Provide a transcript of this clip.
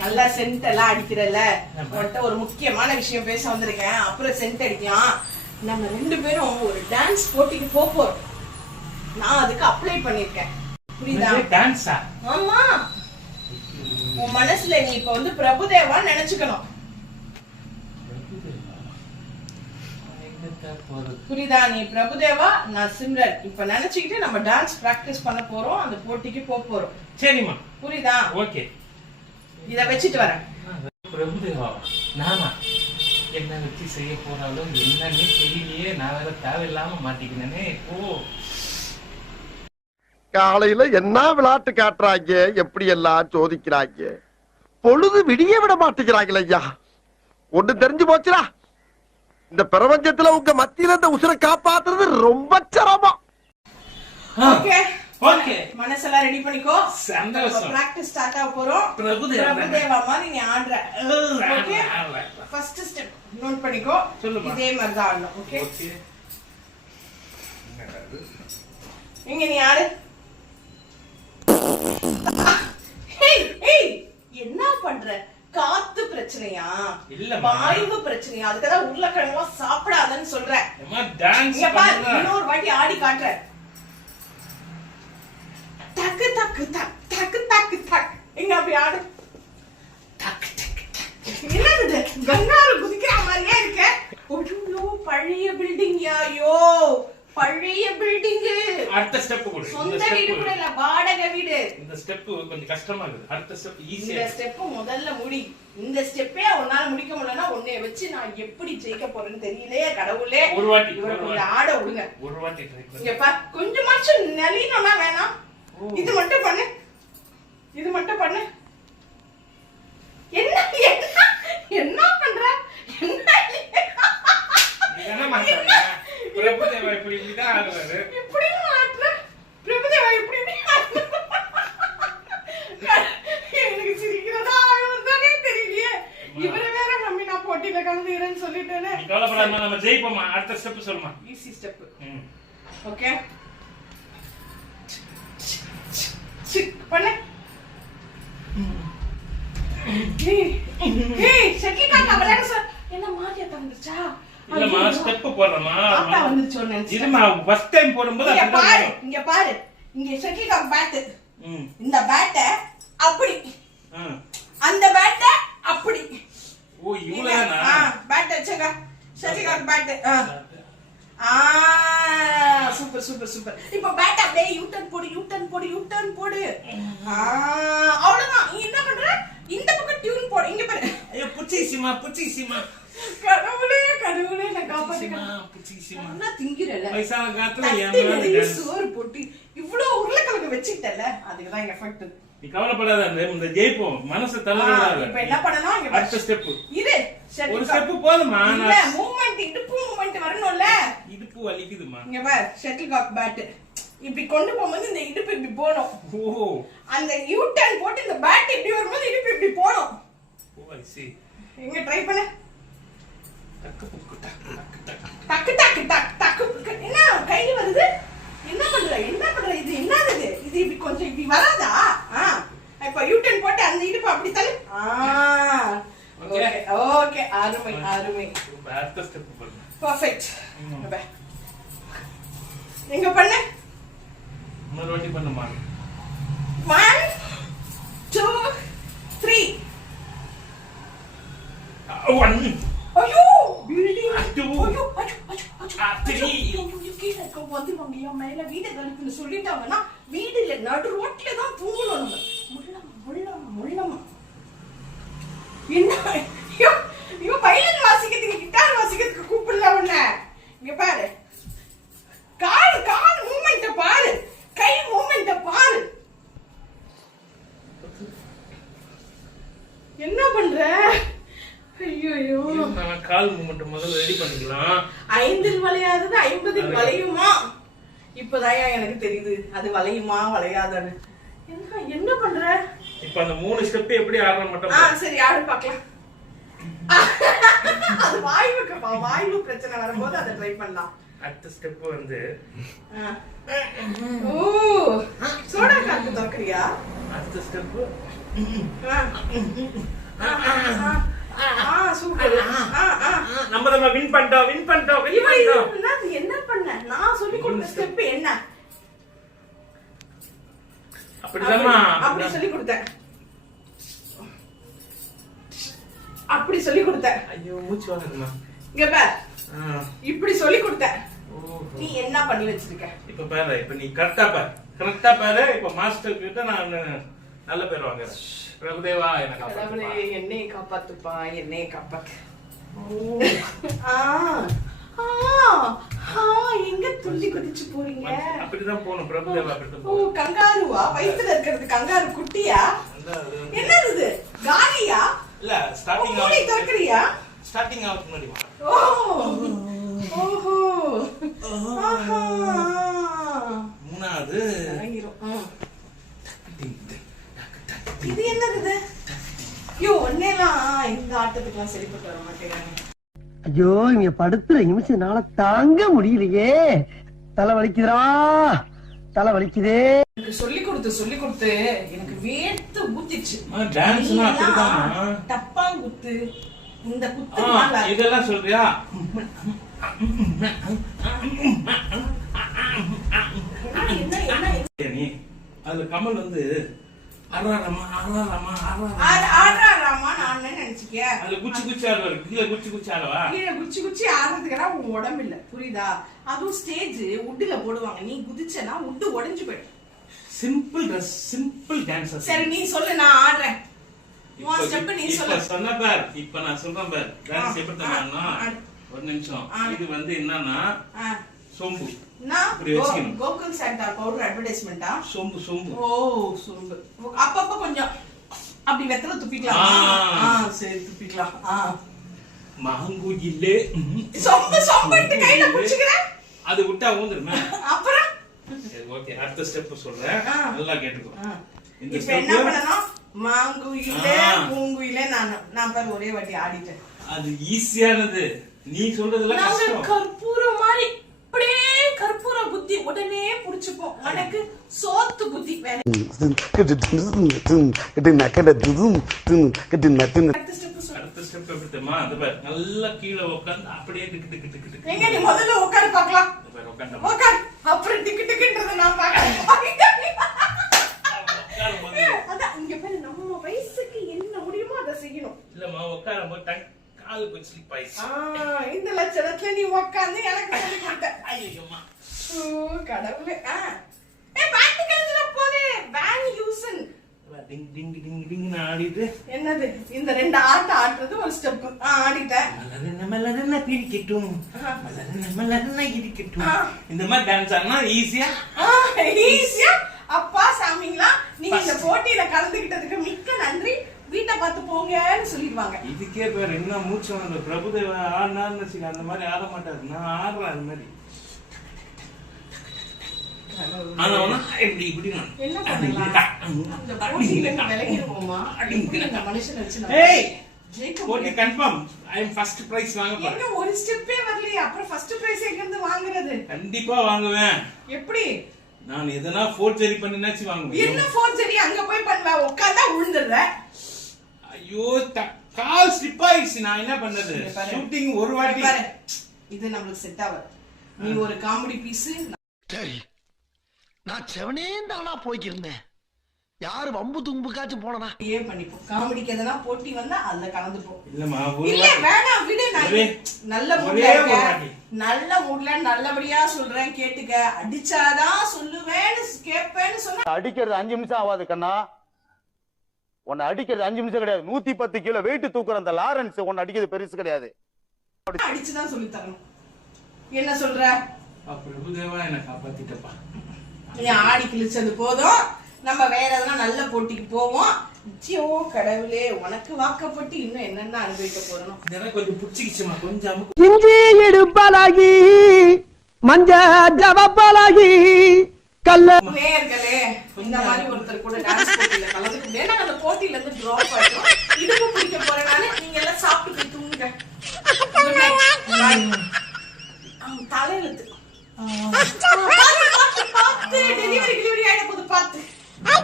நல்லா சென்ட் எல்லாம் அடிக்கிறல்ல, உன்கிட்ட ஒரு முக்கியமான விஷயம் பேச வந்திருக்கேன். அப்புறம் சென்ட் அடிக்கலாம். நம்ம 2 பேரும் ஒரு டான்ஸ் போட்டிக்கு போறோம். நான் அதுக்கு அப்ளை பண்ணிருக்கேன். புரியுதா? டான்ஸா? ஆமா. உன் மனசுல நீ இப்ப வந்து பிரபுதேவா நினைச்சுக்கணும். புரியுதா? நீ பிரபுதேவா, நான் சிம்ரன். இப்ப நினைச்சுக்கிட்டு நம்ம டான்ஸ் பிராக்டிஸ் பண்ண போறோம், அந்த போட்டிக்கு போறோம். சரிம்மா. புரியுதா? ஓகே. இத வச்சிட்டு வரேன். பிரபுதேவா நானா என்ன வச்சு செய்ய போறாலும் என்னன்னு தெரியலையே. நான் வேற தேவையில்லாம மாட்டிக்கினே. ஓ, காலையில என்ன விளையாட்டு காட்டுறாங்க, எப்படி எல்லாம் சோதிக்கிறாங்க. பொழுது விடிய விட மாட்டேங்கிறாங்களே ஐயா. ஒண்ணு தெரிஞ்சு போச்சுடா, இந்த பிரபஞ்சத்துல உங்க மத்தியில இந்த உசுரை காப்பாத்துறது ரொம்ப சிரமம். ஓகே ஓகே, மனசெல்லாம் ரெடி பண்ணிக்கோ. சந்தோஷம். பிராக்டிஸ் ஸ்டார்ட் ஆக போறோம். பிரபுதேவா மாதிரி நீ ஆடுற. ஓகே, ஃபர்ஸ்ட் ஸ்டெப் நோட் பண்ணிக்கோ. இதே மாதிரி தான் ஆடணும். ஓகே, இங்க நீ ஆடு. என்ன பண்ற? காத்து பிரச்சனையா இல்ல வாய்வு பிரச்சனையா? அதுக்குதான் உருளைக்கிழங்கு சாப்பிடாதன்னு சொல்றேன். இன்னொரு வாட்டி ஆடி காட்டுற. டக்கு டக்கு டக் டக்கு டக்கு டக். எங்க அப்படி ஆடு. என்னது கங்காரு குதிக்கிற மாதிரியே இருக்க. ஐயோ, பழைய பில்டிங். ஐயோ, பழைய பில்டிங். அடுத்த ஸ்டெப் கொடு. சொந்த வீடு கூட இல்ல, வாடகை வீடு. இந்த ஸ்டெப் கொஞ்சம் கஷ்டமா இருக்கு. அடுத்த ஸ்டெப் ஈஸியா. இந்த ஸ்டெப் முதல்ல முடி. இந்த ஸ்டெப்பே உன்னால முடிக்க முடியலன்னா உன்னை வச்சு நான் எப்படி ஜெயிக்க போறேன்னு தெரியலையே கடவுளே. ஒரு வாட்டி கொஞ்சம் ஆட விடுங்க. ஒரு வாட்டி ட்ரை பண்ணு. இங்க பா, கொஞ்சமாச்சும் நளினம்னா வேணாம். இது மட்டும் பண்ணு, இது மட்டும் பண்ணு. என்ன என்ன என்ன பண்ற? என்ன மாட்டற? பிரபுதேவா இப்படி தான் ஆடுறாரு. இப்படி ஆடுற? பிரபுதேவா இப்படி ஆடுற? எனக்கு சிரிக்கிறதா ஆடுறதானே தெரியலையே. இவரை வேற மம்மி நான் போட்டியில கலந்துக்கிறேன்னு சொல்லிட்டேனே. நீ கவலைப்படாம நம்ம ஜெயிப்போமா. அடுத்த ஸ்டெப் சொல்லுமா. Easy step. ஓகே, பண்ணு. ஷக்கிகா கவலைன்னு சொல். என்ன மாட்டியா தந்துச்சா? இல்லம்மா, ஸ்டெப் போறமா. ஆட்டா வந்துச்சோன்னு நினைச்சேன். இதுமா ஃபர்ஸ்ட் டைம் போடும்போது இங்க பாரு, இங்க பாரு. இங்க ஷக்கிகா பேட். இந்த பேட்ட அப்படி, அந்த பேட்ட அப்படி. ஓ, இவ்வளவுதானா? பேட் வச்சங்க. ஷக்கிகா பேட். Super super super. இப்போ பேட் அப்படியே யூட்டர்ன் போடு, யூட்டர்ன் போடு, யூட்டர்ன் போடு. அவ்வளவுதான். நீ என்ன பண்ற? இந்த பக்கம் டியூன் போடு. இங்க பாரு. ஐயோ, புச்சிசிமா புச்சிசிமா. கடவுளே கடவுளே, நான் காப்பாத்துமா. புச்சிசிமா நல்லா திங்கிறல. பைசா காத்துல ஏமாந்து சோறு போட்டு இவ்வளவு உருளைக்கிழங்கு வச்சிட்டல, அதுக்கு தான் எஃபெக்ட். நீ கவலைப்படாத, இந்த ஜெயிப்போம். மனசு தளராத. இப்போ என்ன பண்ணனும்? இங்க அடுத்த ஸ்டெப். இரு, ஒரு ஸ்டெப் போதுமா. இல்ல, மூவ்மென்ட், இடுப்பு மூவ்மென்ட் வரணும்ல. இடுப்பு வலிக்குதுமா. இங்க பாரு, ஷட்டில் காக் பேட் இப்படி கொண்டு போகும்போது இந்த இடுப்பு இப்படி போணும். ஓ, அந்த யூ டர்ன் போட்டு இந்த பேட் இப்படி வரும்போது இடுப்பு இப்படி போணும். ஓ, ஐ see. எங்க ட்ரை பண்ணு. டக்கு புக்கு டக்கு டக்கு டக்கு டக்கு டக்கு டக்கு. என்ன கையில வருது? என்ன பண்ற? என்ன பண்ற? இது என்னது? இது இப்படி கொஞ்சம் இப்படி வராதா? இப்ப யூ டர்ன் போட்டு அந்த இடுப்பு அப்படி தள்ளு. ஓகே ஓகே, அருமை அருமை. அடுத்த ஸ்டெப் பண்ணு. பெர்ஃபெக்ட். எங்க பண்ணு. இன்னொரு வாட்டி பண்ணுமா. 1 2 3. 1. ஐயோ, பில்டிங். 2. ஐயோ, ஐயோ, ஐயோ. 3. கீழ இருக்க வந்து வாங்க மேல வீடு கழிப்புன்னு சொல்லிட்டாங்கன்னா வீடுல நடு ரோட்ல தான் தூங்கணும் நம்ம. முள்ளம் முள்ளம் முள்ளம். என்ன ஐயோ, வயலின் வாசிக்கிறதுக்கு கிட்டார் வாசிக்கிறதுக்கு கூப்பிடல உன்ன. இங்க பாரு, கால் கால் மூவ்மெண்ட் பாரு, கை மூவ்மெண்ட் பாரு. என்ன பண்ற? ஐயோ, நான் கால் மூவ்மெண்ட் முதல்ல ரெடி பண்ணிக்கலாம். 5 வளையாதது 50 வளையுமா? இப்பதான் எனக்கு தெரியுது அது வளையுமா வளையாதான்னு. என்ன பண்ற? இப்ப அந்த 3 ஸ்டெப் எப்படி ஆடுற மட்டும். சரி, ஆடு பார்க்கலாம். அது வாய்வு பிரச்சனை வரும்போது அதை ட்ரை பண்ணலாம். அடுத்த ஸ்டெப் வந்து ஓ, சோடா காத்து தோக்கறியா? அடுத்த ஸ்டெப். சூப்பர். நம்ம வின் பண்ணிட்டோம். என்ன பண்ண? நான் சொல்லி கொடுத்த ஸ்டெப் என்ன? அப்படிதாம்மா. அப்படி சொல்லி கொடுத்தேன். அப்படி சொல்லி கொடுத்தேன். ஐயோ மூச்சு வாங்குதுமா. இங்க பார். இப்படி சொல்லி கொடுத்தேன். நீ என்ன பண்ணி வச்சிருக்க? இப்ப பாரு, இப்ப நீ கரெக்டா பாரு. இப்ப மாஸ்டர் கிட்ட நான் நல்ல பேர் வாங்குறேன். பிரபுதேவா எனக்கு கடவுளே என்னைய காப்பாத்துப்பா, என்னைய காப்பாத்து. எங்க துள்ளி குதிச்சு போறீங்க? அப்படிதான் போகணும் பிரபுதேவா கிட்ட. ஓ கங்காருவா? வயித்துல இருக்கிறது கங்காரு குட்டியா? என்னது இது? காலியா? இல்ல ஸ்டார்டிங் மூடி தக்கறியா? ஸ்டார்டிங் ஆகுது முன்னாடி வா. ஓஹோ. ஆஹா. மூணாவது இது என்னது? ஐயோ ஒன்னேலாம் இந்த ஆட்டத்துக்குலாம் சரிப்பட்டு வர மாட்டேங்கிறாங்க. ஐயோ இங்க படுத்துற நிமிஷம்னால தாங்க முடியலையே. தலை வலிக்குதுடா, தலை வலிக்குதே. எனக்கு சொல்லி கொடுத்து எனக்கு வேர்த்து ஊத்திச்சு. டான்ஸ்னா அப்படிதாம்மா. டப்பாங்குத்து இந்த குத்து இதெல்லாம் சொல்றியா? நீ அதுல கமல் வந்து ஆடுறாராமா நான் நினைச்சுக்கிய அதுல குச்சி ஆடுவாரு. கீழே குச்சி ஆடுவா. கீழே குச்சி ஆடுறதுக்கெல்லாம் உன் உடம்பு இல்ல, புரியுதா? அதுவும் ஸ்டேஜ் உட்டுல போடுவாங்க. நீ குதிச்சனா உட்டு உடைஞ்சு போயிடும். Simple dress, simple dance. சரி நீ சொல்லு, நான் ஆடுறேன். உன் ஸ்டெப் நீ சொல்லு. இப்ப சொன்ன பார், இப்ப நான் சொல்றேன் பார். டான்ஸ் எப்படி பண்ணனும்னா, ஒரு நிமிஷம். இது வந்து என்னன்னா சோம்பு. கோகுல் சாண்டா பவுடர் அட்வர்டைஸ்மெண்டா? சோம்பு. ஓ சோம்பு. அப்பப்ப கொஞ்சம் அப்படி வெத்தல துப்பிக்கலாம். சரி துப்பிக்கலாம். மாங்குயிலே சொம்பு கையில புடிச்சுக்கற. அது விட்டா ஊந்துருமே. அப்புறம் ஓகே, அடுத்த ஸ்டெப் சொல்றேன், நல்லா கேட்டுக்கோ. இந்த ஸ்டெப் என்ன பண்ணனும்? மாங்குயிலே பூங்குயிலே நான் பாரு ஒரே வாட்டி ஆடிட்டேன். அது ஈஸியானது. நீ சொல்றதுல கஷ்டம். கற்பூர மாதிரி அப்படியே கற்பூர புத்தி உடனே புடிச்சுப்போம். எனக்கு சோத்து புத்தி வேற. அடுத்த ஸ்டெப் எப்படி தெரியுமா? அது பாரு, நல்லா கீழே உட்கார்ந்து அப்படியே டிக்கு. எங்க நீ முதல்ல உட்கார்ந்து பார்க்கலாம். உட்கார். அப்புறம் டிக்குன்றத நான் பார்க்கறேன். அதான் இங்க பாரு, நம்ம வயசுக்கு என்ன முடியுமோ அதை செய்யணும். இல்லம்மா, உட்காரும்போது கால் கொஞ்சம் ஸ்லிப் ஆயிடுச்சு. இந்த லட்சணத்துல நீ உட்கார்ந்து எனக்கு சொல்லி கொடுத்த. ஐயோம்மா. கடவுளே. பேண்ட் கலந்துற போதே வேன் யூசன். டிங் ஆடிட்டு என்னது இந்த ரெண்டு ஆட்ட ஆடுறது ஒரு ஸ்டெப். ஆடிட்டேன். மலரன பிரிக்கட்டும், மலரன இருக்கட்டும். இந்த மாதிரி டான்ஸ் ஆனா ஈஸியா. அப்பா சாமிங்களா, நீங்க இந்த போட்டியில கலந்துக்கிட்டதுக்கு மிக்க நன்றி. வீட்டை பார்த்து போங்கன்னு சொல்லிடுவாங்க. இதுக்கே பேர் என்ன மூச்சு வாங்க. பிரபுதேவா ஆடினார்னு வச்சுக்க, அந்த மாதிரி ஆட மாட்டாரு. நான் ஆடுறேன் அது மாதிரி. என்ன பண்ணலாம்? அந்த போட்டியில விலகிடுவோமா? இந்த மனுஷனை வச்சு போட்டி கன்ஃபார்ம். ஐ அம் ஃபர்ஸ்ட் பிரைஸ் வாங்க போறேன். எங்க ஒரு ஸ்டெப்பே வரலையே, அப்புறம் ஃபர்ஸ்ட் பிரைஸ் எங்க இருந்து வாங்குறது? கண்டிப்பா வாங்குவேன். எப்படி? நான் எதனா ஃபோர்ஜரி பண்ணினாச்சு வாங்குவேன். என்ன ஃபோர்ஜரி? அங்க போய் பண்ணுவ, உட்கார்ந்தா விழுந்துடுற. ஐயோ, கால் ஸ்லிப் ஆயிடுச்சு. நான் என்ன பண்ணது? ஷூட்டிங் ஒரு வாட்டி. இது நம்மளுக்கு செட் ஆகாது. நீ ஒரு காமெடி பீஸ். சரி, நான் செவனே தானா போய்க்கிருந்தேன். யாரு வம்பு தும்புக்காச்சும் போனா ஏன் பண்ணிப்போம். காமெடிக்கு எதனா போட்டி வந்தா அதுல கலந்துப்போம். இல்லம்மா, இல்ல வேணாம் விடு. நான் நல்ல மூட்ல இருக்கேன். நல்ல மூட்ல நல்லபடியா சொல்றேன், கேட்டுக்க. அடிச்சாதான் சொல்லுவேன்னு கேட்பேன்னு சொன்னா அடிக்கிறது 5 நிமிஷம் ஆகாது கண்ணா. உன்னை அடிக்கிறது 5 நிமிஷம் கிடையாது. 110 கிலோ வெயிட் தூக்குற அந்த லாரன்ஸ் உன்னை அடிக்கிறது பெருசு கிடையாது. அடிச்சுதான் சொல்லி தரணும். என்ன சொல்ற? பிரபுதேவா என்ன காப்பாத்திட்டப்பா. நீ ஆடி கிழிச்சது போதும். நம்ம வேற எதனா நல்ல போட்டிக்கு போவோம். ஐயோ கடவுளே, உனக்கு வாக்கப்பட்டு இன்னும் என்னென்ன அனுபவிக்க போறோம். இதெல்லாம் கொஞ்சம் புடிச்சிக்கிச்சுமா. கொஞ்சம் இஞ்சி எடுப்பாலாகி மஞ்ச ஜவப்பாலாகி கல்ல. நேயர்களே, இந்த மாதிரி ஒருத்தர் கூட டான்ஸ் போட்டியில கலந்துக்கிட்டே நாங்க அந்த போட்டியில இருந்து டிராப் ஆயிட்டோம். இதுக்கு பிடிக்க போறேன் நானு. நீங்க எல்லாம் சாப்பிட்டு